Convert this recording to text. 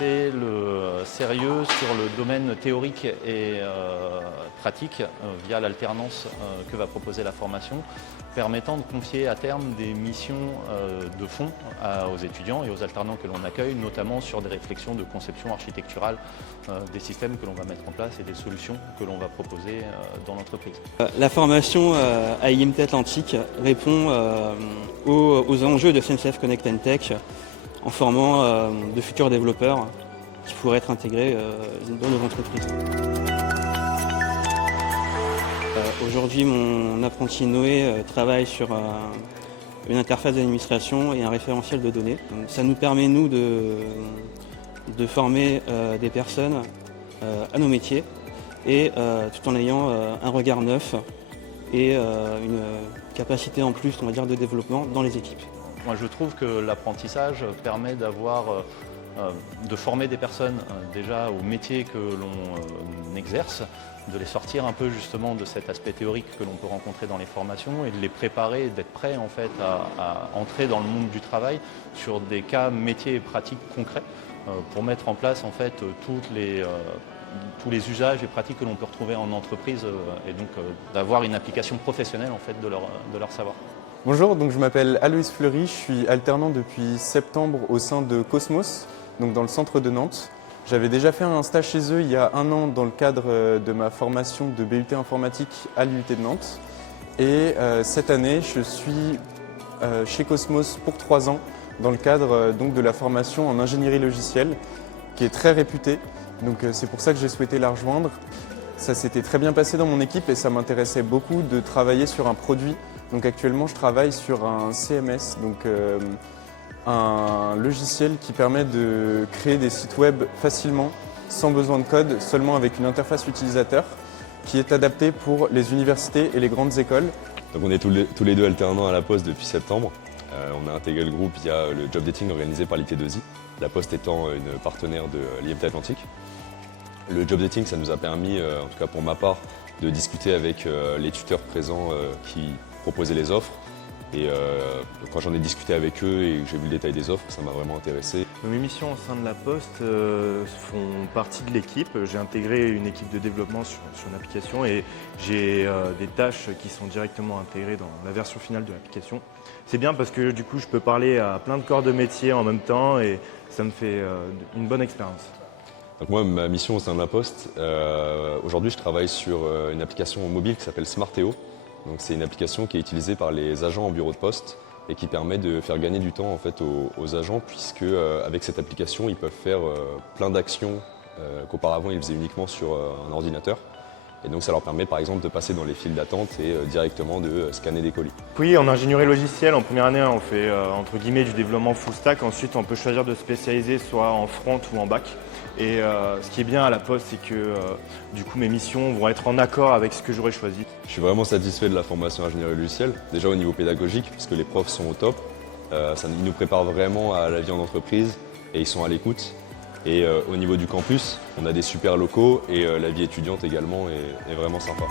c'est le sérieux sur le domaine théorique et pratique via l'alternance que va proposer la formation, permettant de confier à terme des missions de fond aux étudiants et aux alternants que l'on accueille, notamment sur des réflexions de conception architecturale des systèmes que l'on va mettre en place et des solutions que l'on va proposer dans l'entreprise. La formation à IMT Atlantique répond aux enjeux de SNCF Connect & Tech en formant de futurs développeurs qui pourraient être intégrés dans nos entreprises. Aujourd'hui, mon apprenti Noé travaille sur une interface d'administration et un référentiel de données. Donc, ça nous permet, nous, de former des personnes à nos métiers et tout en ayant un regard neuf et une capacité en plus, on va dire, de développement dans les équipes. Moi, je trouve que l'apprentissage permet de former des personnes déjà au métier que l'on exerce, de les sortir un peu justement de cet aspect théorique que l'on peut rencontrer dans les formations et de les préparer, d'être prêts en fait à entrer dans le monde du travail sur des cas métiers et pratiques concrets pour mettre en place en fait tous les usages et pratiques que l'on peut retrouver en entreprise et donc d'avoir une application professionnelle en fait de leur savoir. Bonjour, donc je m'appelle Aloïs Fleury, je suis alternant depuis septembre au sein de Cosmos, donc dans le centre de Nantes. J'avais déjà fait un stage chez eux il y a 1 an dans le cadre de ma formation de BUT informatique à l'UT de Nantes. Et cette année, je suis chez Cosmos pour 3 ans dans le cadre donc, de la formation en ingénierie logicielle qui est très réputée. Donc c'est pour ça que j'ai souhaité la rejoindre. Ça s'était très bien passé dans mon équipe et ça m'intéressait beaucoup de travailler sur un produit. Donc actuellement, je travaille sur un CMS, donc un logiciel qui permet de créer des sites web facilement, sans besoin de code, seulement avec une interface utilisateur qui est adaptée pour les universités et les grandes écoles. Donc on est tous les deux alternants à la Poste depuis septembre. On a intégré le groupe via le job dating organisé par l'IT2I, la Poste étant une partenaire de l'IMT Atlantique. Le job dating, ça nous a permis, en tout cas pour ma part, de discuter avec les tuteurs présents qui proposaient les offres. Et quand j'en ai discuté avec eux et que j'ai vu le détail des offres, ça m'a vraiment intéressé. Mes missions au sein de la Poste font partie de l'équipe. J'ai intégré une équipe de développement sur une application et j'ai des tâches qui sont directement intégrées dans la version finale de l'application. C'est bien parce que du coup je peux parler à plein de corps de métier en même temps et ça me fait une bonne expérience. Donc moi, ma mission au sein de la Poste, aujourd'hui je travaille sur une application mobile qui s'appelle Smarteo. C'est une application qui est utilisée par les agents en bureau de poste et qui permet de faire gagner du temps en fait, aux agents puisque avec cette application, ils peuvent faire plein d'actions qu'auparavant ils faisaient uniquement sur un ordinateur. Et donc ça leur permet par exemple de passer dans les files d'attente et directement de scanner des colis. Oui, en ingénierie logicielle, en première année, on fait entre guillemets du développement full stack. Ensuite, on peut choisir de se spécialiser soit en front ou en back. Et ce qui est bien à la Poste, c'est que du coup mes missions vont être en accord avec ce que j'aurais choisi. Je suis vraiment satisfait de la formation ingénierie logicielle, déjà au niveau pédagogique puisque les profs sont au top. Ils nous préparent vraiment à la vie en entreprise et ils sont à l'écoute. Et au niveau du campus, on a des super locaux et la vie étudiante également est vraiment sympa.